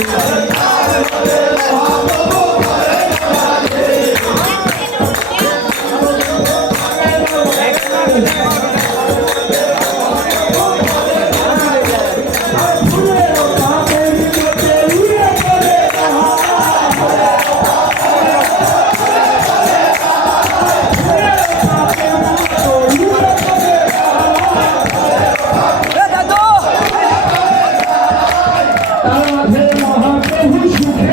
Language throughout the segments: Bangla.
Hare Hallelujah.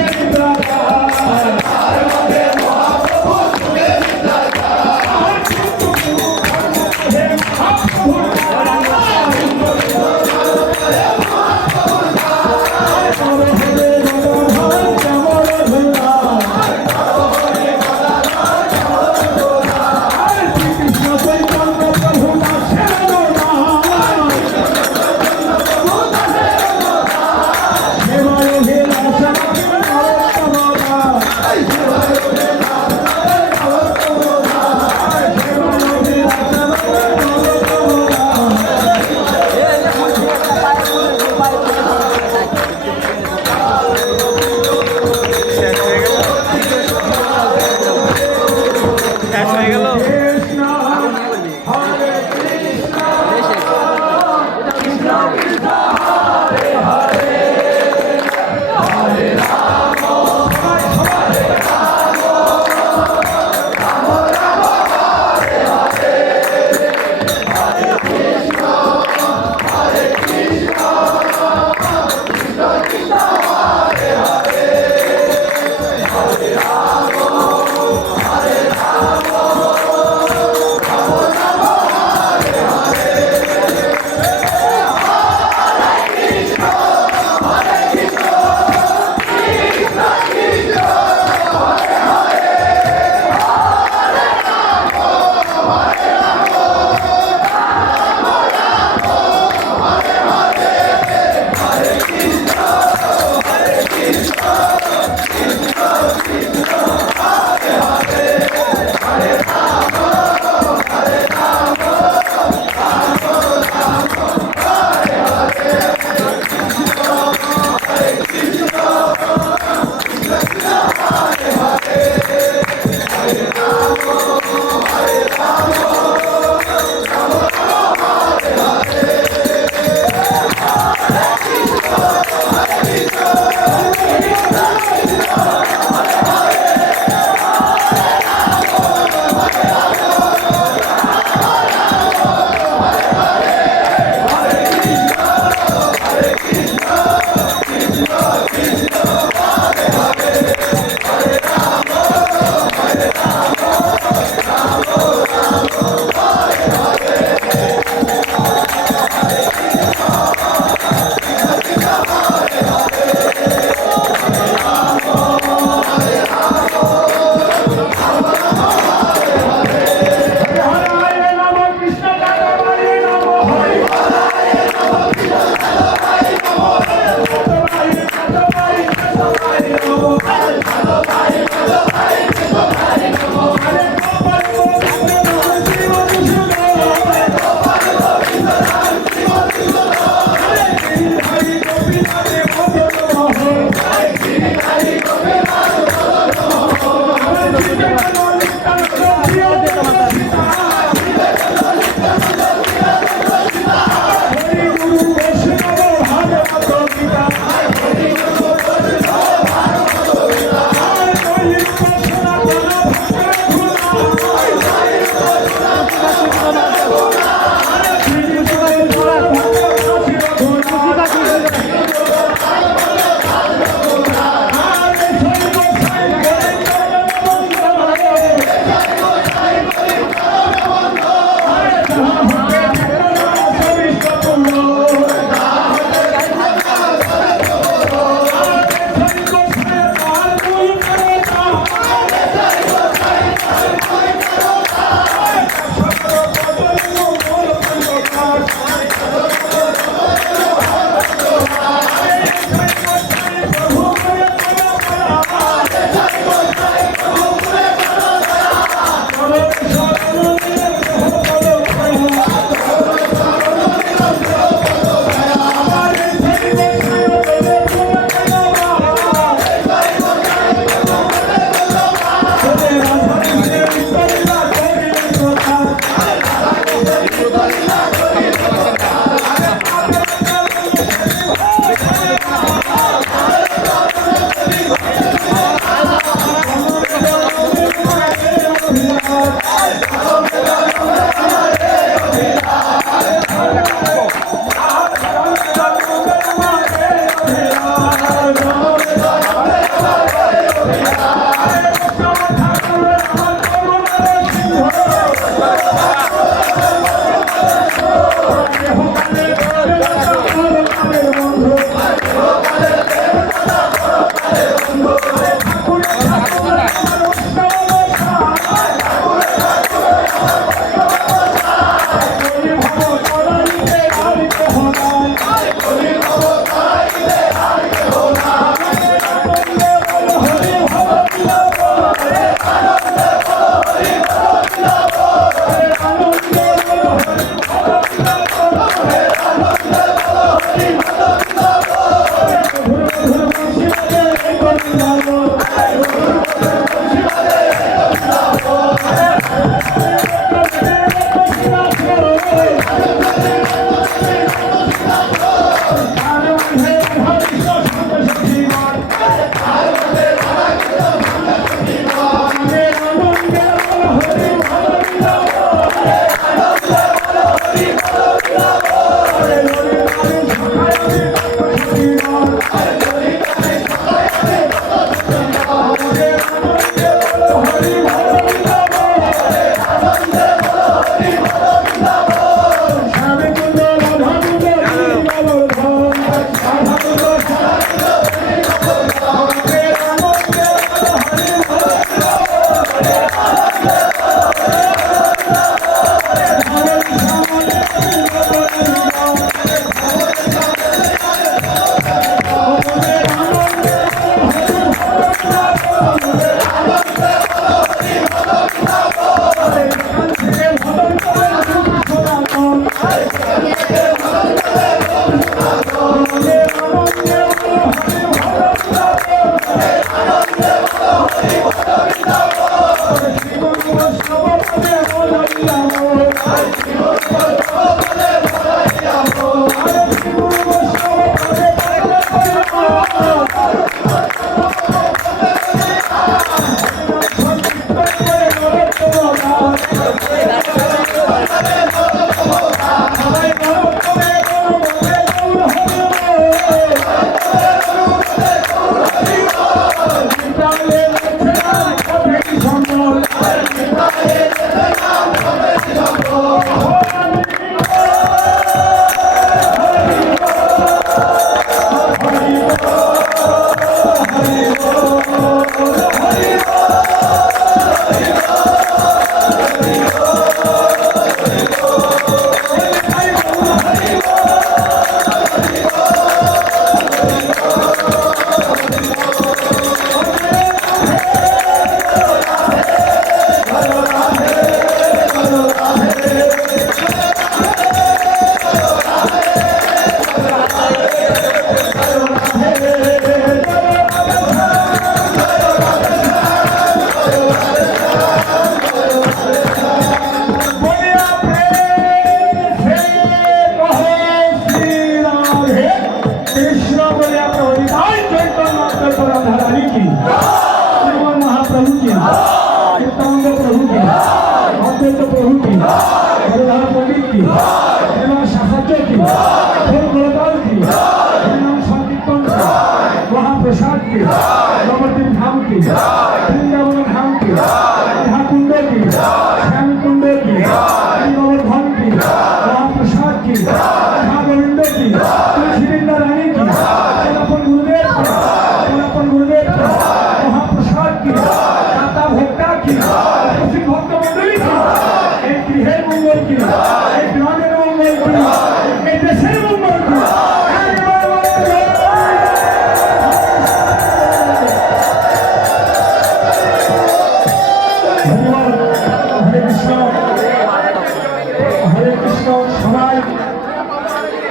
সবাই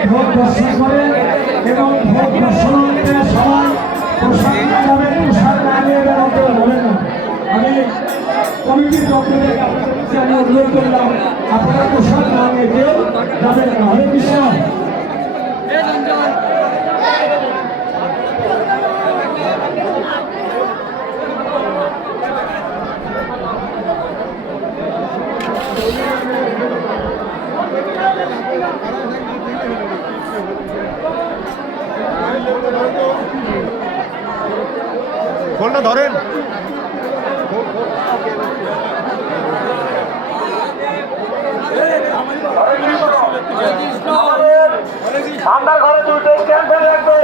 ভোট দর্শন করে এবং ভোট দর্শনকে সবাই পোশাক না যাবে নিয়ে বেরোতে বলে কমিটির দপ্তরে আমি অনুরোধ করলাম, আপনারা পোশাক না Thank you. ওটা ধরেন। ঠান্ডা ঘরে দুটো স্ট্যান্ড ফ্যান লাগবে